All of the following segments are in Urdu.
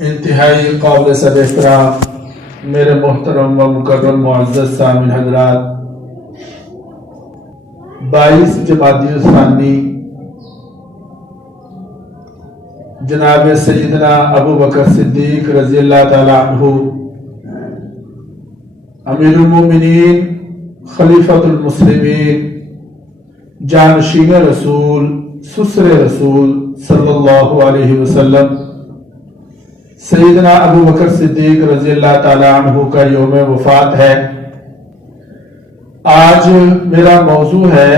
انتہائی قابل سب احترام میرے محترم و مکرم معزز سامعین حضرات، 22 جمادی الثانی جناب سیدنا ابو بکر صدیق رضی اللہ تعالی عنہ امیر المومنین خلیفۃ المسلمین جانشین رسول سسر رسول صلی اللہ علیہ وسلم سیدنا ابو بکر صدیق رضی اللہ تعالی عنہ کا یوم وفات ہے۔ آج میرا موضوع ہے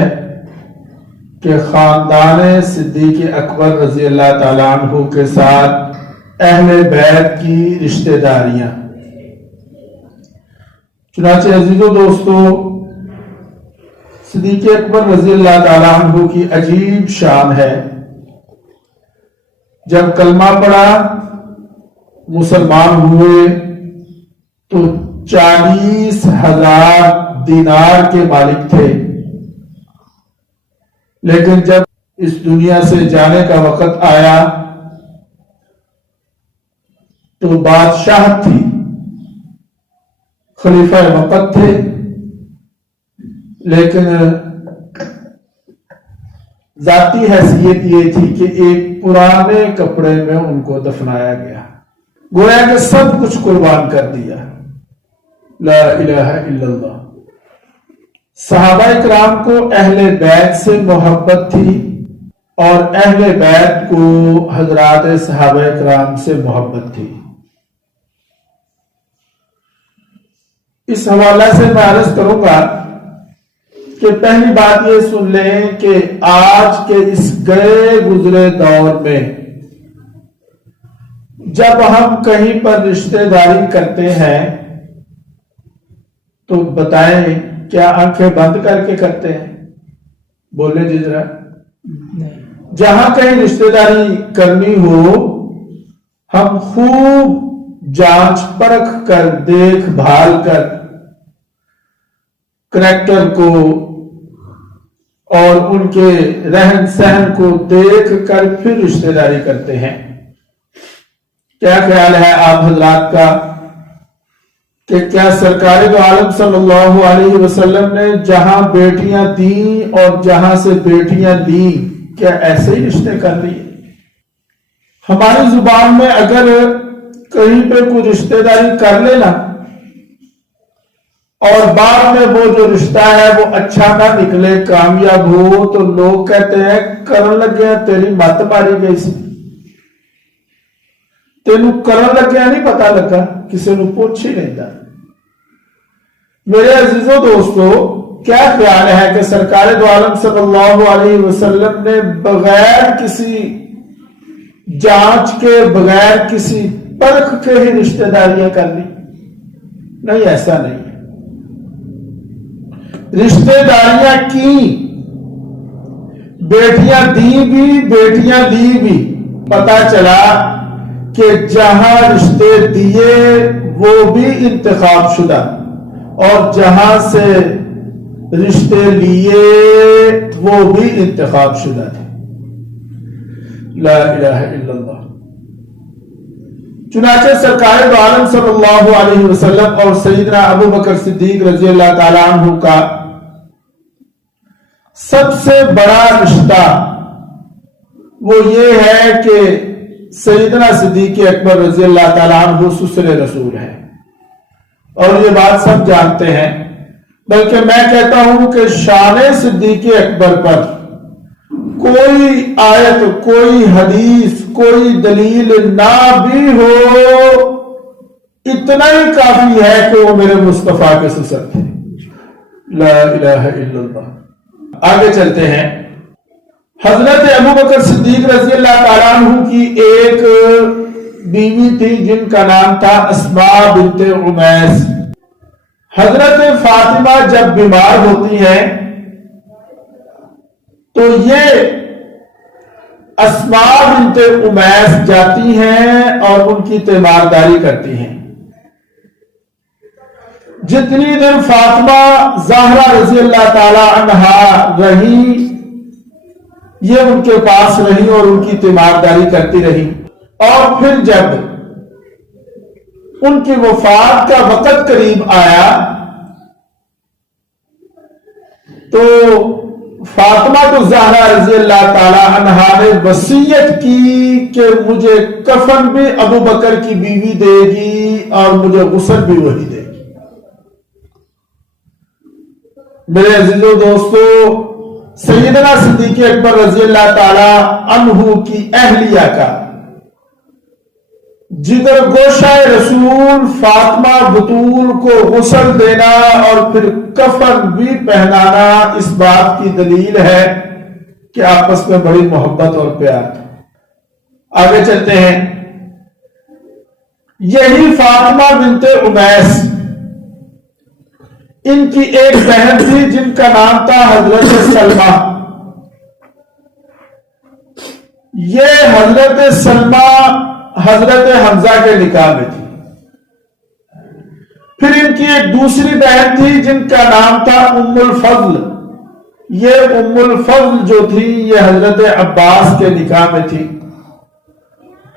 کہ خاندان صدیق اکبر رضی اللہ تعالی عنہ کے ساتھ اہل بیت کی رشتہ داریاں۔ چنانچہ عزیز و دوستو، صدیق اکبر رضی اللہ تعالی عنہ کی عجیب شان ہے۔ جب کلمہ پڑھا، مسلمان ہوئے تو 40,000 دینار کے مالک تھے، لیکن جب اس دنیا سے جانے کا وقت آیا تو بادشاہت تھی، خلیفہ وقت تھے، لیکن ذاتی حیثیت یہ تھی کہ ایک پرانے کپڑے میں ان کو دفنایا گیا، گویا کہ سب کچھ قربان کر دیا۔ لا الہ الا اللہ۔ صحابہ اکرام کو اہل بیت سے محبت تھی اور اہل بیت کو حضرات صحابہ اکرام سے محبت تھی۔ اس حوالے سے میں عرض کروں گا کہ پہلی بات یہ سن لیں کہ آج کے اس گئے گزرے دور میں جب ہم کہیں پر رشتہ داری کرتے ہیں تو بتائیں کیا آنکھیں بند کر کے کرتے ہیں؟ بولیں جی ذرا۔ جہاں کہیں رشتہ داری کرنی ہو، ہم خوب جانچ پرکھ کر، دیکھ بھال کر، کریکٹر کو اور ان کے رہن سہن کو دیکھ کر پھر رشتہ داری کرتے ہیں۔ کیا خیال ہے آپ حضرات کا کہ کیا سرکار دو عالم صلی اللہ علیہ وسلم نے جہاں بیٹیاں دیں اور جہاں سے بیٹیاں لیں، کیا ایسے ہی رشتے کر لیے؟ ہماری زبان میں اگر کہیں پہ کوئی رشتہ داری کر لینا اور بعد میں وہ جو رشتہ ہے وہ اچھا نہ نکلے، کامیاب ہو، تو لوگ کہتے ہیں کرن لگے تیری مت ماری گئی سی، تینوں کرن لگیا نہیں پتا لگا، کسی نے پوچھ ہی نہیں تھا۔ میرے عزیزو دوستو، کیا خیال ہے کہ سرکار دو عالم صلی اللہ علیہ وسلم نے بغیر کسی جانچ کے، بغیر کسی پرکھ کے ہی رشتہ داریاں کر لی؟ نہیں، ایسا نہیں ہے۔ رشتہ داریاں کی، بیٹیاں دی بھی، بیٹیاں لی بھی، پتا چلا کہ جہاں رشتے دیے وہ بھی انتخاب شدہ اور جہاں سے رشتے لیے وہ بھی انتخاب شدہ تھے۔ لا الہ الا اللہ۔ چنانچہ سرکار دو عالم صلی اللہ علیہ وسلم اور سیدنا ابو بکر صدیق رضی اللہ تعالی عنہ کا سب سے بڑا رشتہ وہ یہ ہے کہ سیدنا صدیق اکبر رضی اللہ تعالیٰ عنہ سسر رسول ہے، اور یہ بات سب جانتے ہیں، بلکہ میں کہتا ہوں کہ شان صدیق اکبر پر کوئی آیت، کوئی حدیث، کوئی دلیل نہ بھی ہو، اتنا ہی کافی ہے کہ وہ میرے مصطفیٰ کے سسر تھے۔ لا الہ الا اللہ۔ آگے چلتے ہیں۔ حضرت ابو بکر صدیق رضی اللہ تعالیٰ عنہ کی ایک بیوی تھی جن کا نام تھا اسماء بنت عمیس۔ حضرت فاطمہ جب بیمار ہوتی ہیں تو یہ اسماء بنت عمیس جاتی ہیں اور ان کی تیمارداری کرتی ہیں۔ جتنی دن فاطمہ زہرا رضی اللہ تعالی عنہا رہی، یہ ان کے پاس رہی اور ان کی تیمارداری کرتی رہی، اور پھر جب ان کی وفات کا وقت قریب آیا تو فاطمہ الزہرا رضی اللہ تعالی عنہا نے وصیت کی کہ مجھے کفن بھی ابو بکر کی بیوی دے گی اور مجھے غسل بھی وہی دے گی۔ میرے عزیزو دوستو، سیدنا صدیق اکبر رضی اللہ تعالی عنہ کی اہلیہ کا جگر گوشہ رسول فاطمہ بطول کو غسل دینا اور پھر کفن بھی پہنانا اس بات کی دلیل ہے کہ آپس میں بڑی محبت اور پیار تھا۔ آگے چلتے ہیں۔ یہی فاطمہ بنت امیس، ان کی ایک بہن تھی جن کا نام تھا حضرت سلمہ۔ یہ حضرت سلمہ حضرت حمزہ کے نکاح میں تھی۔ پھر ان کی ایک دوسری بہن تھی جن کا نام تھا ام الفضل۔ یہ ام الفضل جو تھی یہ حضرت عباس کے نکاح میں تھی۔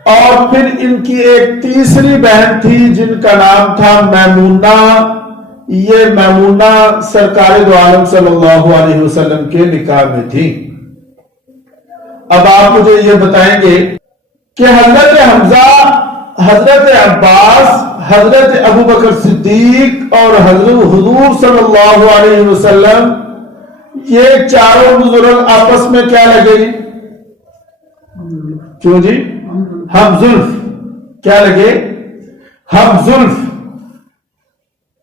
اور پھر ان کی ایک تیسری بہن تھی جن کا نام تھا میمونہ۔ یہ میمونہ سرکار دو عالم صلی اللہ علیہ وسلم کے نکاح میں تھی۔ اب آپ مجھے یہ بتائیں گے کہ حضرت حمزہ، حضرت عباس، حضرت ابو بکر صدیق اور حضرت حضور صلی اللہ علیہ وسلم، یہ چاروں بزرگ آپس میں کیا لگے؟ کیوں جی؟ ہم زلف۔ کیا لگے؟ ہم زلف۔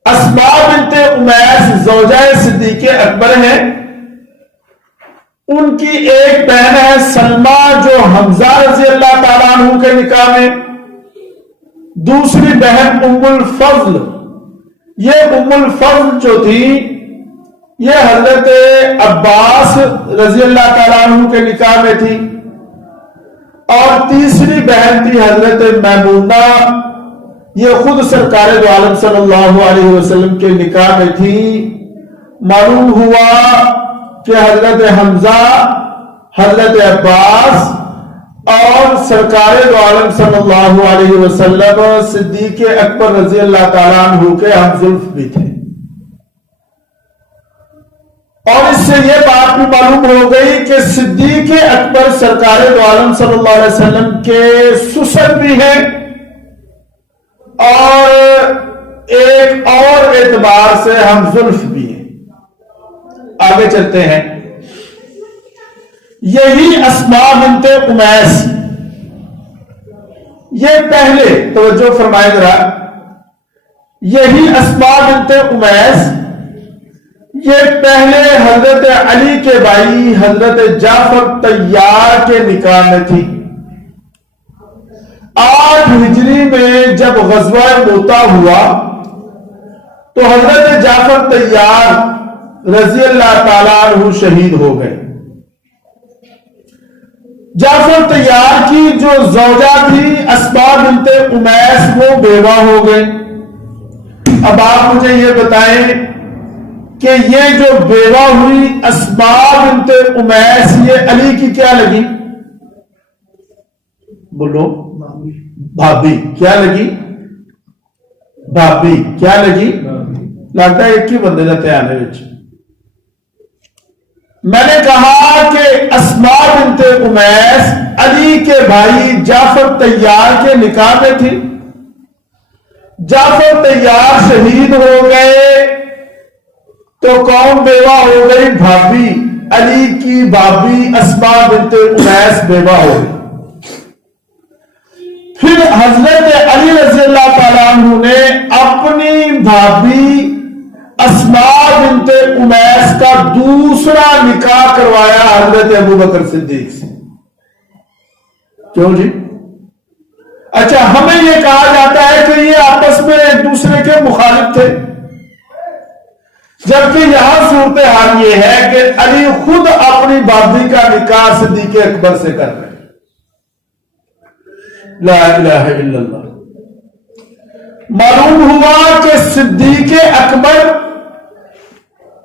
اسماء بنت امیس زوجہ صدیق اکبر ہیں۔ ان کی ایک بہن ہے سلمہ جو حمزہ رضی اللہ تعالیٰ عنہ کے نکاح میں، دوسری بہن ام الفضل۔ یہ ام الفضل جو تھی یہ حضرت عباس رضی اللہ تعالیٰ عنہ کے نکاح میں تھی، اور تیسری بہن تھی حضرت میمونہ، یہ خود سرکار دو عالم صلی اللہ علیہ وسلم کے نکاح میں تھی۔ معلوم ہوا کہ حضرت حمزہ، حضرت عباس اور سرکار دو عالم صلی اللہ علیہ وسلم صدیق اکبر رضی اللہ تعالیٰ عنہ کے ہم زلف بھی تھے۔ اور اس سے یہ بات بھی معلوم ہو گئی کہ صدیق اکبر سرکار دو عالم صلی اللہ علیہ وسلم کے سسر بھی ہیں، اور ایک اور اعتبار سے ہم زلف بھی ہیں۔ آگے چلتے ہیں۔ یہی اسماء بنت امیس، یہ پہلے توجہ فرمائے ذرا، یہی اسماء بنت امیس یہ پہلے حضرت علی کے بھائی حضرت جعفر طیار کے نکاح میں تھی۔ 8 ہجری میں جب غزوہ موتا ہوا تو حضرت جعفر طیار رضی اللہ تعالیٰ عنہ شہید ہو گئے۔ جعفر طیار کی جو زوجہ تھی اسماء بنت امیس وہ بیوہ ہو گئے۔ اب آپ مجھے یہ بتائیں کہ یہ جو بیوہ ہوئی اسماء بنت امیس یہ علی کی کیا لگی؟ بولو بھابی۔ کیا لگی؟ بھابی۔ کیا لگی؟ لگتا ہے ایک ہی بندے کا دھیان ہے۔ میں نے کہا کہ اسماء بنت امیس علی کے بھائی جعفر طیار کے نکاح میں تھی۔ جعفر طیار شہید ہو گئے تو کون بیوہ ہو گئی؟ بھابی، علی کی بھابی اسماء بنت امیس بیوہ ہو گئی۔ پھر حضرت علی رضی اللہ تعالیٰ عنہ نے اپنی بھابی اسماء بنت امیس کا دوسرا نکاح کروایا حضرت ابو بکر صدیق سے۔ کیوں جی؟ اچھا، ہمیں یہ کہا جاتا ہے کہ یہ آپس میں ایک دوسرے کے مخالف تھے، جبکہ یہاں صورتحال یہ ہے کہ علی خود اپنی بھابی کا نکاح صدیق اکبر سے کر رہے ہیں۔ لا الہ الا اللہ۔ معلوم ہوا کہ صدیق اکبر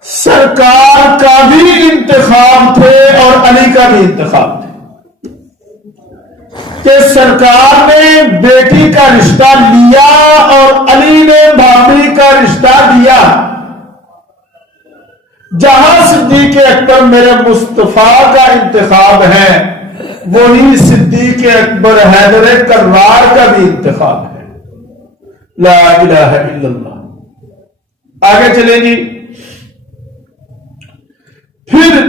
سرکار کا بھی انتخاب تھے اور علی کا بھی انتخاب تھے۔ کہ سرکار نے بیٹی کا رشتہ لیا اور علی نے بھابھی کا رشتہ دیا. جہاں صدیق اکبر میرے مصطفیٰ کا انتخاب ہے وہی صدیق اکبر حیدر کرار کا بھی انتخاب ہے. لا الہ الا اللہ. آگے چلیں گی. پھر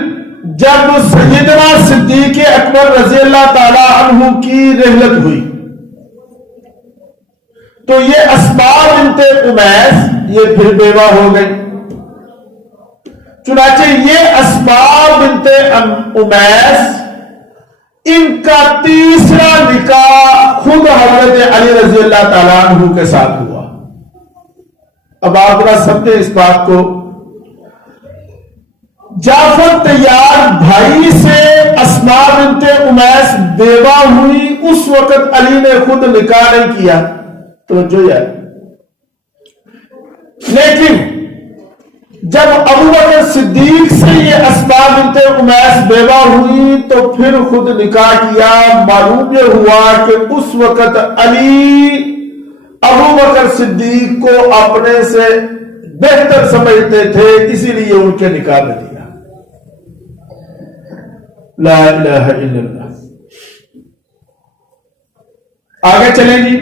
جب سیدنا صدیق اکبر رضی اللہ تعالی عنہ کی رحلت ہوئی تو یہ اسماء بنت امیس یہ پھر بیوہ ہو گئی. چنانچہ یہ اسماء بنت امیس ان کا تیسرا نکاح خود حضرت علی رضی اللہ تعالیٰ عنہ کے ساتھ ہوا. اب آپ ذرا سمجھیں اس بات کو. جعفر طیار بھائی سے اسماء بنت امیس بیوہ ہوئی اس وقت علی نے خود نکاح نہیں کیا تو جو ہے. لیکن جب ابو بکر صدیق سے یہ اسماء بنت امیس بیوہ ہوئی تو پھر خود نکاح کیا. معلوم یہ ہوا کہ اس وقت علی ابو بکر صدیق کو اپنے سے بہتر سمجھتے تھے اسی لیے ان کے نکاح میں دیا. لا الہ الا اللہ. آگے چلیں جی.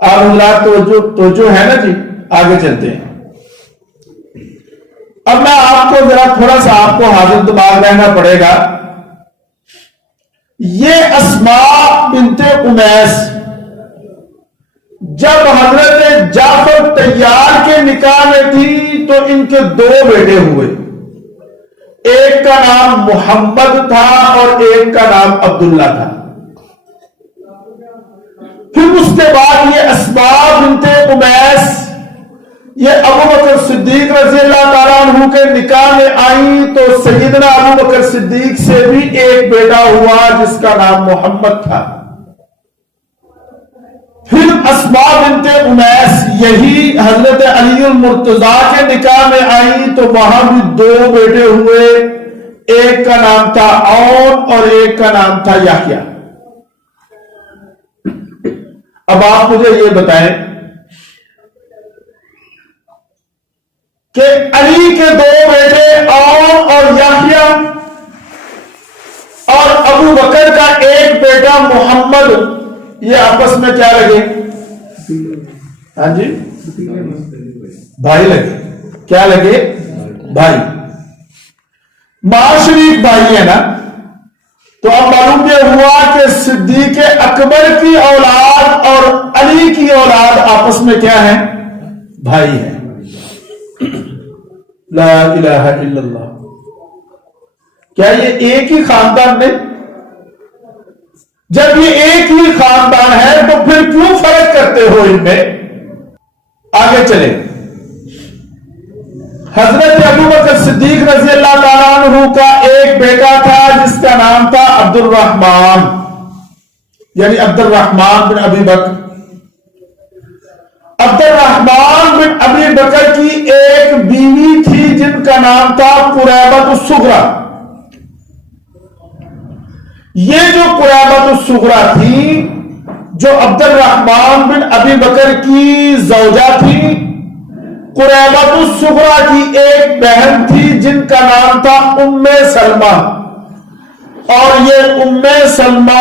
آپ حضرات توجہ ہے نا جی. آگے چلتے ہیں. اب میں آپ کو ذرا تھوڑا سا آپ کو حاضر دماغ رہنا پڑے گا. یہ اسماء بنت امیس جب حضرت جعفر طیار کے نکاح میں تھی تو ان کے دو بیٹے ہوئے. ایک کا نام محمد تھا اور ایک کا نام عبداللہ تھا. پھر اس کے بعد یہ اسماء بنت امیس یہ ابو بکر صدیق رضی اللہ تعالیٰ عنہ کے نکاح میں آئی تو سیدنا ابو بکر صدیق سے بھی ایک بیٹا ہوا جس کا نام محمد تھا. پھر اسماء بنت امیس یہی حضرت علی المرتضیٰ کے نکاح میں آئی تو وہاں بھی دو بیٹے ہوئے. ایک کا نام تھا عون اور ایک کا نام تھا یحییٰ. اب آپ مجھے یہ بتائیں کہ علی کے دو بیٹے عون اور یحییٰ اور ابو بکر کا ایک بیٹا محمد یہ آپس میں کیا لگے؟ ہاں جی بھائی لگے. کیا لگے؟ بھائی. معاشرف بھائی ہے نا. تو اب معلوم یہ ہوا کہ صدیق اکبر کی اولاد اور علی کی اولاد آپس میں کیا ہے؟ بھائی ہے. لا الہ الا اللہ. کیا یہ ایک ہی خاندان میں؟ جب یہ ایک ہی خاندان ہے تو پھر کیوں فرق کرتے ہو ان میں؟ آگے چلیں. حضرت ابو بکر صدیق رضی اللہ تعالیٰ عنہ کا ایک بیٹا تھا جس کا نام تھا عبد الرحمن یعنی عبد الرحمن بن ابی بکر. عبد الرحمن بن ابی بکر کی ایک بیوی تھی جن کا نام تھا قریبۃ الصغریٰ. یہ جو قریبۃ الصغریٰ تھی جو عبد الرحمن بن ابی بکر کی زوجہ تھی. قریبۃ الصغریٰ کی ایک بہن تھی جن کا نام تھا ام سلمہ اور یہ ام سلمہ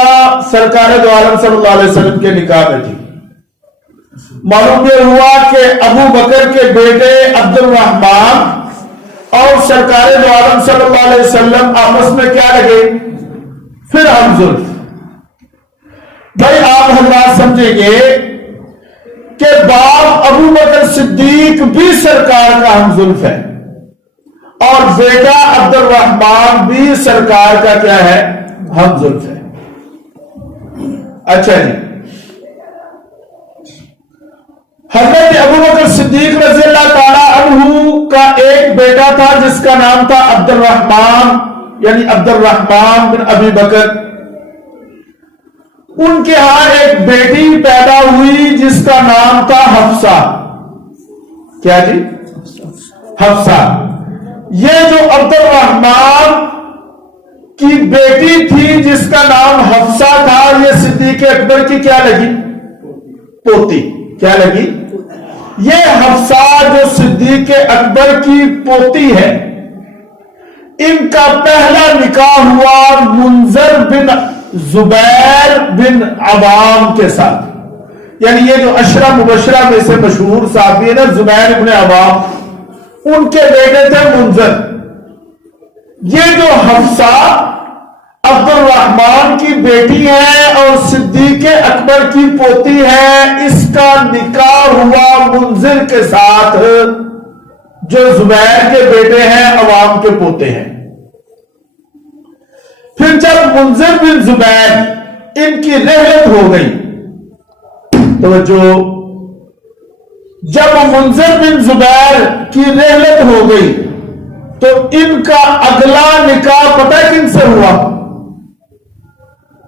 سرکار دو عالم صلی اللہ علیہ وسلم کے نکاح میں تھی. معلوم یہ ہوا کہ ابو بکر کے بیٹے عبد الرحمن اور سرکار دو عالم صلی اللہ علیہ وسلم آپس میں کیا لگے؟ پھر ہم زلف. بھائی آپ حضرات سمجھیں گے کہ باپ ابو بکر صدیق بھی سرکار کا ہم زلف ہے اور بیٹا عبد الرحمن بھی سرکار کا کیا ہے؟ ہم زلف ہے. اچھا جی. حضرت ابو بکر صدیق رضی اللہ تعالی عنہ کا ایک بیٹا تھا جس کا نام تھا عبد الرحمن یعنی عبد الرحمن بن ابی بکر. ان کے ہاں ایک بیٹی پیدا ہوئی جس کا نام تھا حفصہ. کیا جی؟ حفصہ. یہ جو عبد الرحمن کی بیٹی تھی جس کا نام حفصہ تھا، یہ صدیق اکبر کی کیا لگی؟ پوتی. کیا لگی؟ یہ حفصہ جو صدیق اکبر کی پوتی ہے، ان کا پہلا نکاح ہوا منذر بن زبیر بن عوام کے ساتھ. یعنی یہ جو عشرہ مبشرہ میں سے مشہور صحابی ہے نا زبیر بن عوام، ان کے بیٹے تھے منذر. یہ جو حفصہ عبد الرحمن کی بیٹی ہے اور صدیق اکبر کی پوتی ہے، اس کا نکاح ہوا منذر کے ساتھ جو زبیر کے بیٹے ہیں، عوام کے پوتے ہیں. پھر جب منذر بن زبیر ان کی رحلت ہو گئی، توجہ، جب منذر بن زبیر کی رحلت ہو گئی تو ان کا اگلا نکاح پتہ کن سے ہوا؟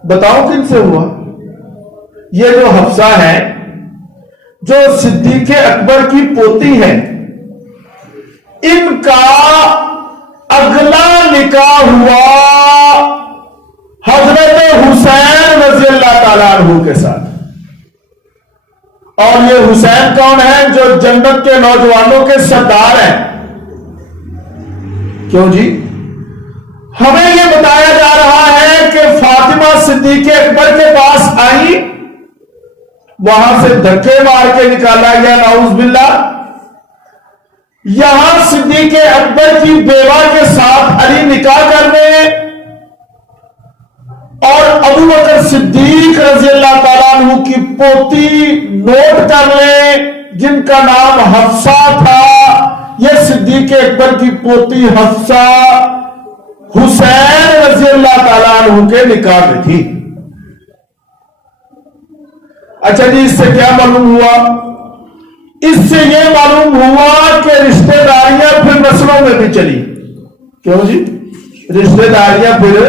بتاؤ کن سے ہوا؟ یہ جو حفصہ ہے جو صدیق اکبر کی پوتی ہے، ان کا اگلا نکاح ہوا حضرت حسین رضی اللہ تعالیٰ عنہ کے ساتھ. اور یہ حسین کون ہے؟ جو جنت کے نوجوانوں کے سردار ہیں. کیوں جی؟ ہمیں یہ بتایا جا رہا ہے کہ فاطمہ صدیق اکبر کے پاس آئی، وہاں سے دھکے مار کے نکالا گیا، نعوذ باللہ. یہاں صدیق اکبر کی بیوہ کے ساتھ علی نکاح کرنے اور ابو بکر صدیق رضی اللہ تعالیٰ عنہ کی پوتی نوٹ کر لیں جن کا نام حفصہ تھا. یہ صدیق اکبر کی پوتی حفصہ حسین رضی اللہ تعالیٰ عنہ کے نکاح میں تھی. اچھا جی، اس سے کیا معلوم ہوا؟ اس سے یہ معلوم ہوا کہ رشتہ داریاں پھر نسلوں میں بھی چلی. کیوں جی؟ رشتہ داریاں پھر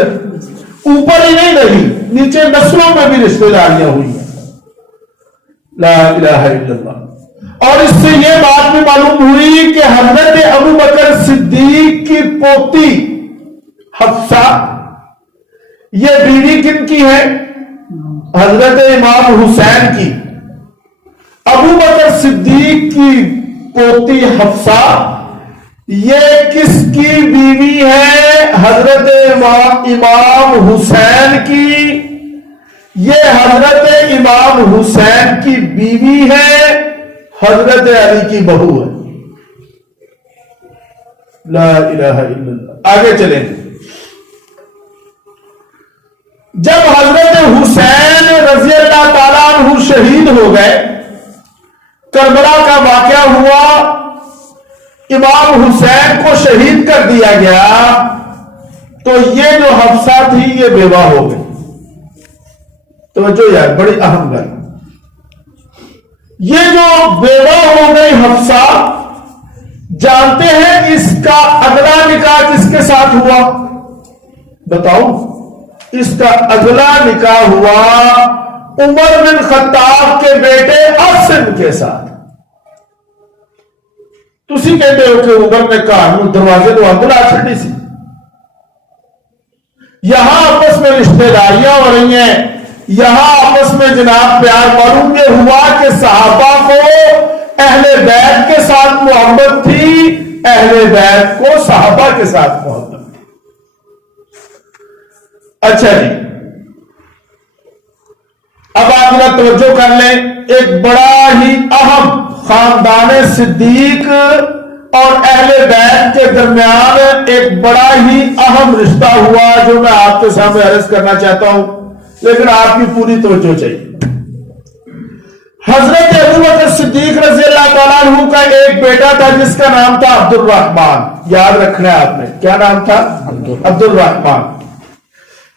اوپر ہی نہیں رہی، نیچے نسلوں میں بھی رشتہ داریاں ہوئی. لا الہ الا اللہ. اور اس سے یہ بات بھی معلوم ہوئی کہ حضرت ابو بکر صدیق کی پوتی حفصہ یہ بیوی کن کی ہے؟ حضرت امام حسین کی. ابو بکر صدیق کی پوتی حفصہ یہ کس کی بیوی ہے؟ حضرت امام حسین کی. یہ حضرت امام حسین کی بیوی ہے، حضرت علی کی بہو ہے. لا الہ الا اللہ. آگے چلیں. جب حضرت حسین رضی اللہ تعالیٰ عنہ شہید ہو گئے، کربلا کا واقعہ ہوا، امام حسین کو شہید کر دیا گیا، تو یہ جو حفصہ تھی یہ بیوہ ہو گئی. توجہ یار، بڑی اہم بات. یہ جو بیوہ ہو گئی حفصہ، جانتے ہیں اس کا اگلا نکاح کس کے ساتھ ہوا؟ بتاؤ. اس کا اگلا نکاح ہوا عمر بن خطاب کے بیٹے عاصم کے ساتھ. تسی کہتے ہو کہ عمر نے کہا دروازے تو عبداللہ چھٹی سی. یہاں آپس میں رشتہ داریاں ہو رہی ہیں، یہاں آپس میں جناب پیار معلوم یہ ہوا کہ صحابہ کو اہل بیت کے ساتھ محبت تھی، اہل بیت کو صحابہ کے ساتھ محبت تھی. اچھا جی، اب آپ ذرا توجہ کر لیں. ایک بڑا ہی اہم خاندان صدیق اور اہل بیت کے درمیان ایک بڑا ہی اہم رشتہ ہوا جو میں آپ کے سامنے عرض کرنا چاہتا ہوں، لیکن آپ کی پوری توجہ چاہیے. حضرت ابو بکر صدیق رضی اللہ تعالیٰ عنہ کا ایک بیٹا تھا جس کا نام تھا عبد الرحمن. یاد رکھنا ہے آپ نے، کیا نام تھا؟ عبد الرحمن.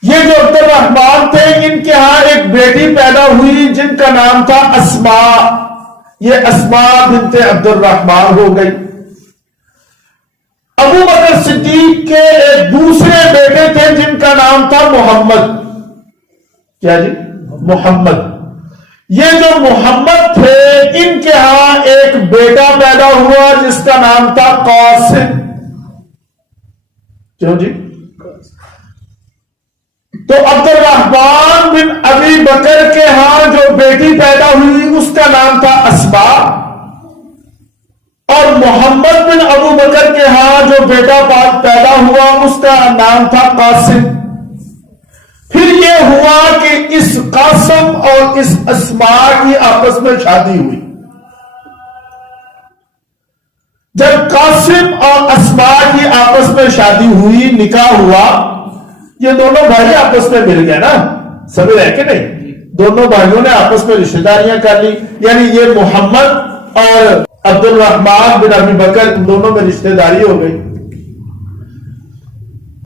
یہ جو عبد الرحمن تھے، ان کے ہاں ایک بیٹی پیدا ہوئی جن کا نام تھا اسماء. یہ اسماء بنت عبد الرحمن ہو گئی. ابو بکر صدیق کے ایک دوسرے بیٹے تھے جن کا نام تھا محمد. کیا جی؟ محمد. یہ جو محمد تھے، ان کے ہاں ایک بیٹا پیدا ہوا جس کا نام تھا قاسم. کیوں جی؟ تو عبد الرحمن بن ابی بکر کے ہاں جو بیٹی پیدا ہوئی اس کا نام تھا اسما، اور محمد بن ابو بکر کے ہاں جو بیٹا پیدا ہوا اس کا نام تھا قاسم۔ پھر یہ ہوا کہ اس قاسم اور اس اسما کی آپس میں شادی ہوئی۔ جب قاسم اور اسما کی آپس میں شادی ہوئی، نکاح ہوا، یہ دونوں بھائی آپس میں مل گئے نا، سمجھ رہے کہ نہیں؟ دونوں بھائیوں نے آپس میں رشتہ داریاں کر لی، یعنی یہ محمد اور عبد الرحمن بن ابی بکر دونوں میں رشتہ داری ہو گئی۔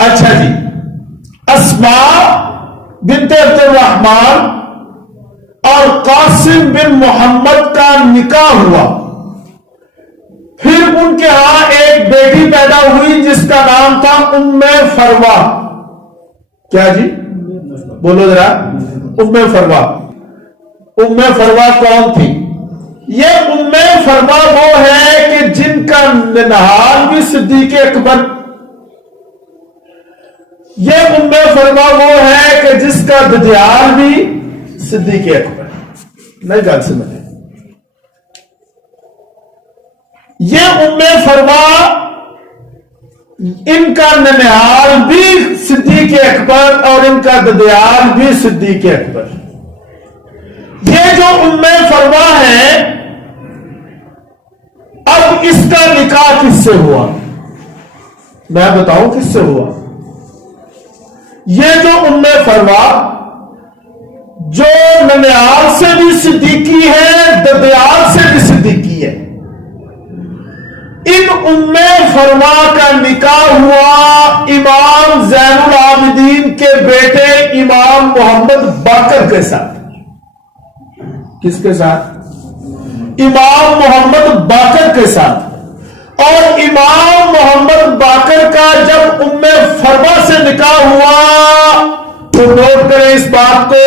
اچھا جی، اسما بنت عبد الرحمن اور قاسم بن محمد کا نکاح ہوا، پھر ان کے ہاں ایک بیٹی پیدا ہوئی جس کا نام تھا ام فروا۔ کیا جی؟ بولو ذرا، ام فروا۔ ام فروا کون تھی؟ یہ ام فروا وہ ہے کہ جن کا ننہال بھی صدیق اکبر، یہ ام فروا وہ ہے کہ جس کا ددیال بھی صدیق اکبر۔ نہیں گل سمجھے؟ یہ ام فروا ان کا ننہال بھی صدیق اکبر اور ان کا ددیال بھی صدیق اکبر۔ یہ جو ام فروا ہے، اب اس کا نکاح کس سے ہوا؟ میں بتاؤں کس سے ہوا؟ یہ جو ام فروا جو ننیال سے بھی صدیقی ہے، ددیال سے بھی صدیقی ہے، ان ام فروا کا نکاح ہوا امام زین العابدین کے بیٹے امام محمد باقر کے ساتھ۔ کس کے ساتھ؟ امام محمد باقر کے ساتھ۔ اور امام محمد باقر کا جب ام فروا سے نکاح ہوا تو نوٹ کریں اس بات کو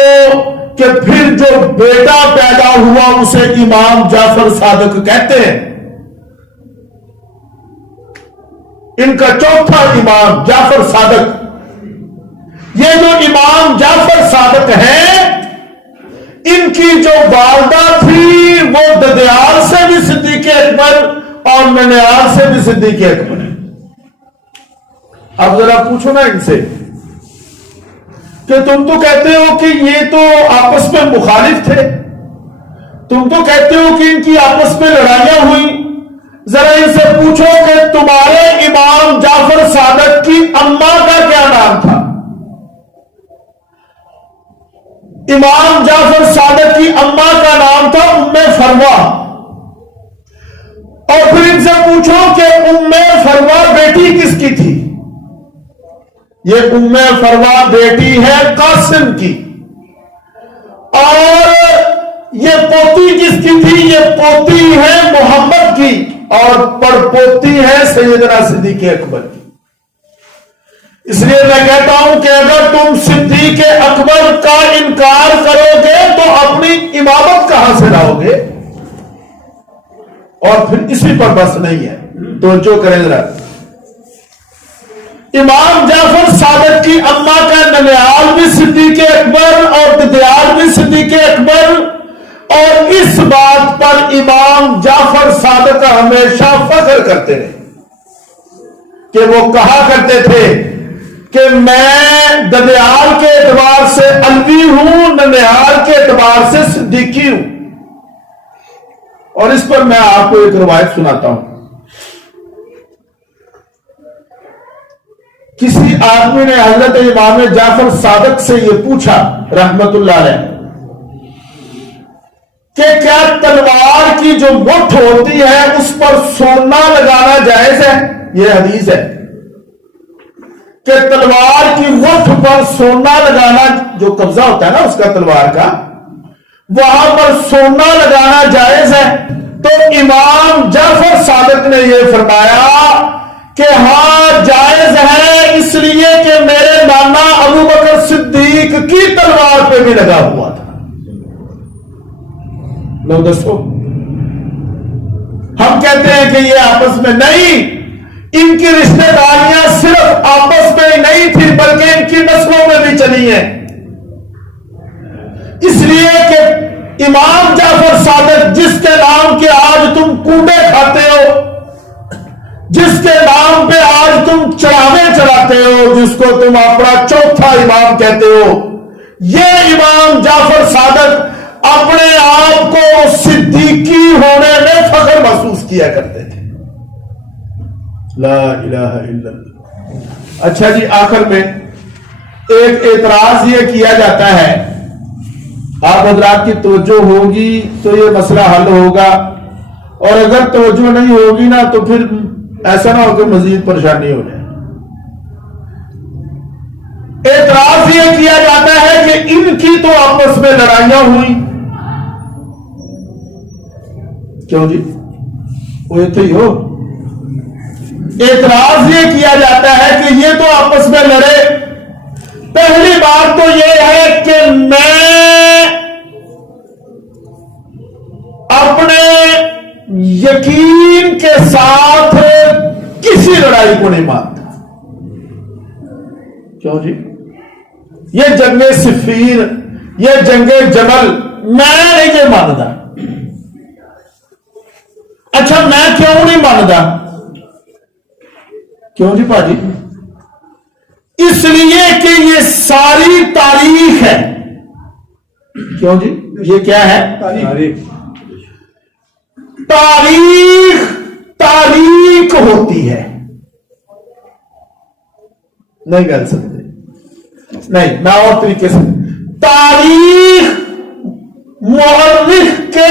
کہ پھر جو بیٹا پیدا ہوا اسے امام جعفر صادق کہتے ہیں۔ ان کا چوتھا امام جعفر صادق، یہ جو امام جعفر صادق ہیں، ان کی جو والدہ تھی وہ ددیال سے بھی صدیق اکبر اور ننیال سے بھی صدیق اکبر ہے۔ اب ذرا پوچھو نا ان سے کہ تم تو کہتے ہو کہ یہ تو آپس میں مخالف تھے، تم تو کہتے ہو کہ ان کی آپس میں لڑائیاں ہوئی، ذرا ان سے پوچھو کہ تمہارے امام جعفر صادق کی اماں کا کیا نام تھا؟ امام جعفر صادق کی اماں کا نام تھا ام فروا۔ اور پھر ان سے پوچھو کہ ام فروا بیٹی کس کی تھی؟ یہ ام فروا بیٹی ہے قاسم کی، اور یہ پوتی کس کی تھی؟ یہ پوتی ہے محمد کی، اور پڑپوتی ہے سیدنا صدیق اکبر کی۔ اس لیے میں کہتا ہوں کہ اگر تم صدیق اکبر کا انکار کرو گے تو اپنی امامت کہاں سے لاؤ گے؟ اور پھر اسی پر بس نہیں ہے تو جو کریں ذرا، امام جعفر صادق کی اماں کا ننیال بھی صدیق اکبر اور ددیال بھی صدیق اکبر، اور اس بات پر امام جعفر صادق ہمیشہ فخر کرتے رہے کہ وہ کہا کرتے تھے کہ میں ددیال کے اعتبار سے علوی ہوں، ننیال کے اعتبار سے صدیقی ہوں۔ اور اس پر میں آپ کو ایک روایت سناتا ہوں۔ کسی آدمی نے حضرت امام جعفر صادق سے یہ پوچھا رحمت اللہ علیہ کہ کیا تلوار کی جو مٹھ ہوتی ہے اس پر سونا لگانا جائز ہے؟ یہ حدیث ہے کہ تلوار کی مٹھ پر سونا لگانا، جو قبضہ ہوتا ہے نا اس کا تلوار کا، وہاں پر سونا لگانا جائز ہے؟ تو امام جعفر صادق نے یہ فرمایا کہ ہاں جائز ہے، اس لیے کہ میرے نانا ابو بکر صدیق کی تلوار پہ بھی لگا ہوا تھا۔ لو دسو، ہم کہتے ہیں کہ یہ آپس میں نہیں، ان کی رشتہ داریاں صرف آپس میں ہی نہیں تھی بلکہ ان کی نسلوں میں بھی چلی ہیں، اس لیے کہ امام جعفر صادق جس کے نام کے آج تم کوڈے کھاتے ہو، جس کے نام پہ آج تم چڑھاوے چڑھاتے ہو، جس کو تم اپنا چوتھا امام کہتے ہو، یہ امام جعفر صادق اپنے آپ کو صدیقی ہونے میں فخر محسوس کیا کرتے تھے۔ لا الہ الا اللہ۔ اچھا جی، آخر میں ایک اعتراض یہ کیا جاتا ہے، آپ حضرات کی توجہ ہوگی تو یہ مسئلہ حل ہوگا، اور اگر توجہ نہیں ہوگی نا تو پھر ایسا نہ ہو کہ مزید پریشانی ہو جائے۔ اعتراض یہ کیا جاتا ہے کہ ان کی تو آپس میں لڑائیاں ہوئی، کیوں جی وہ اتنے ہی ہو؟ اعتراض یہ کیا جاتا ہے کہ یہ تو آپس میں لڑے۔ پہلی بات تو یہ ہے کہ میں اپنے یقین کے ساتھ کسی لڑائی کو نہیں مانتا۔ کیوں جی؟ یہ جنگ صفین، یہ جنگ جمل میں نہیں یہ مانتا۔ اچھا میں کیوں نہیں مانتا؟ کیوں جی پاجی؟ اس لیے کہ یہ ساری تاریخ ہے۔ کیوں جی؟ یہ کیا ہے؟ تاریخ تاریخ ہوتی ہے۔ نہیں کہہ سکتے، نہیں میں اور طریقے سے، تاریخ مورخ کے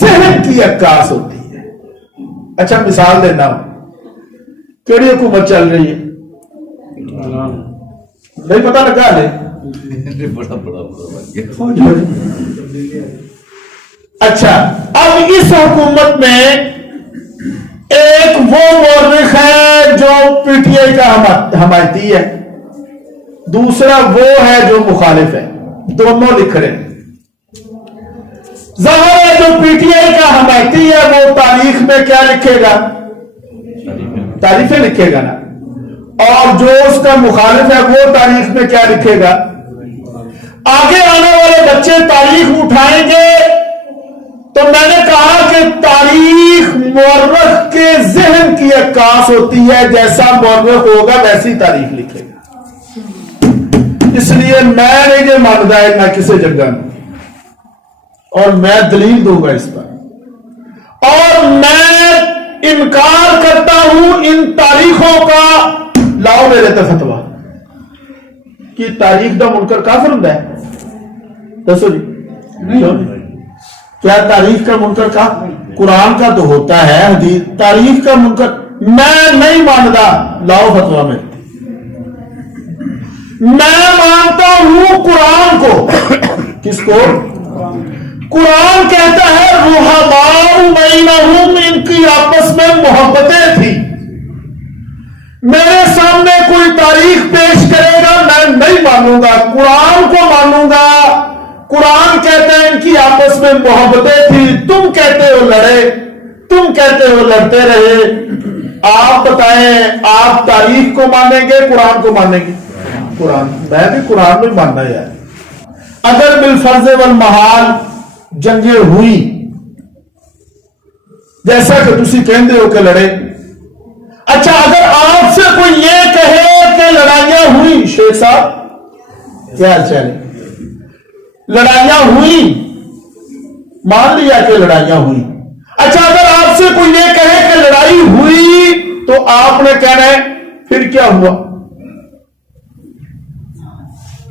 ذہن کی عکاس ہوتی ہے۔ اچھا مثال دینا ہوں، کیڑی حکومت چل رہی ہے؟ نہیں پتا لگا لے؟ اچھا اب اس حکومت میں ایک وہ مورخ ہے جو پی ٹی آئی کا حمایتی ہے، دوسرا وہ ہے جو مخالف ہے، دونوں لکھ رہے ہیں۔ ظاہر ہے جو پی ٹی آئی کا حمایتی ہے وہ تاریخ میں کیا لکھے گا؟ تاریخیں لکھے گا نا، اور جو اس کا مخالف ہے وہ تاریخ میں کیا لکھے گا؟ آگے آنے والے بچے تاریخ اٹھائیں گے تو میں نے کہا کہ تاریخ مورخ کے ذہن کی عکاس ہوتی ہے، جیسا مورخ ہوگا ویسی تاریخ لکھے گا۔ اس لیے میں نہیں یہ مانتا ہے میں کسی جگہ میں، اور میں دلیل دوں گا اس پر، اور میں انکار کرتا ہوں ان تاریخوں کا۔ لاؤ میرے تے فتوا کہ تاریخ دا منکر کافر ہوندا ہے؟ دسو جی، کیا تاریخ کا منکر کا قرآن کا تو ہوتا ہے، حدیث تاریخ کا منکر میں نہیں مانتا۔ لاؤ فتوا میں مانتا ہوں قرآن کو۔ کس کو؟ قرآن کہتا ہے رحماء بینہم، ان کی آپس میں محبتیں تھی۔ میرے سامنے کوئی تاریخ پیش کرے گا میں نہیں مانوں گا، قرآن کو مانوں گا۔ قرآن کہتے ہیں ان کی آپس میں محبتیں تھی، تم کہتے ہو لڑے، تم کہتے ہو لڑتے رہے۔ آپ بتائیں آپ تاریخ کو مانیں گے قرآن کو مانیں گے؟ قرآن، میں بھی قرآن میں ماننا یار۔ اگر بالفرض والمحال جنگیں ہوئی جیسا کہ تسی کہندے ہو کہ لڑے، اچھا اگر آپ سے کوئی یہ کہے کہ لڑائیاں ہوئی، شیخ صاحب کیا حال چال ہے، لڑائیاں ہوئی، مان لیا کہ لڑائیاں ہوئی، اچھا اگر آپ سے کوئی یہ کہے کہ لڑائی ہوئی تو آپ نے کہنا ہے پھر کیا ہوا؟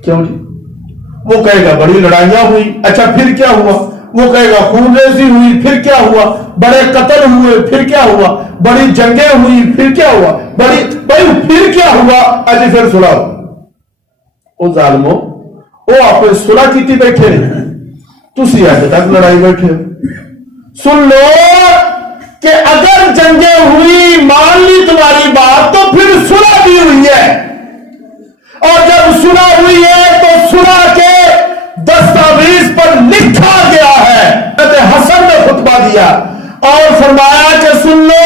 کیوں جی؟ وہ کہے گا بڑی لڑائیاں ہوئی، اچھا پھر کیا ہوا؟ وہ کہے گا خون ریزی ہوئی، پھر کیا ہوا؟ بڑے قتل ہوئے، پھر کیا ہوا؟ بڑی جنگیں ہوئی، پھر کیا ہوا؟ بھائی پھر کیا ہوا؟ اجی پھر صلح ہو۔ او ظالمو، وہ آپ صلح کیتی بیٹھے تسی اج تک لڑائی بیٹھے ہو۔ سن لو کہ اگر جنگیں ہوئی، مان لی تمہاری بات، تو پھر صلح بھی ہوئی ہے، اور جب صلح ہوئی ہے تو صلح کے دستاویز پر لکھا گیا ہے۔ حضرت حسن نے خطبہ دیا اور فرمایا کہ سن لو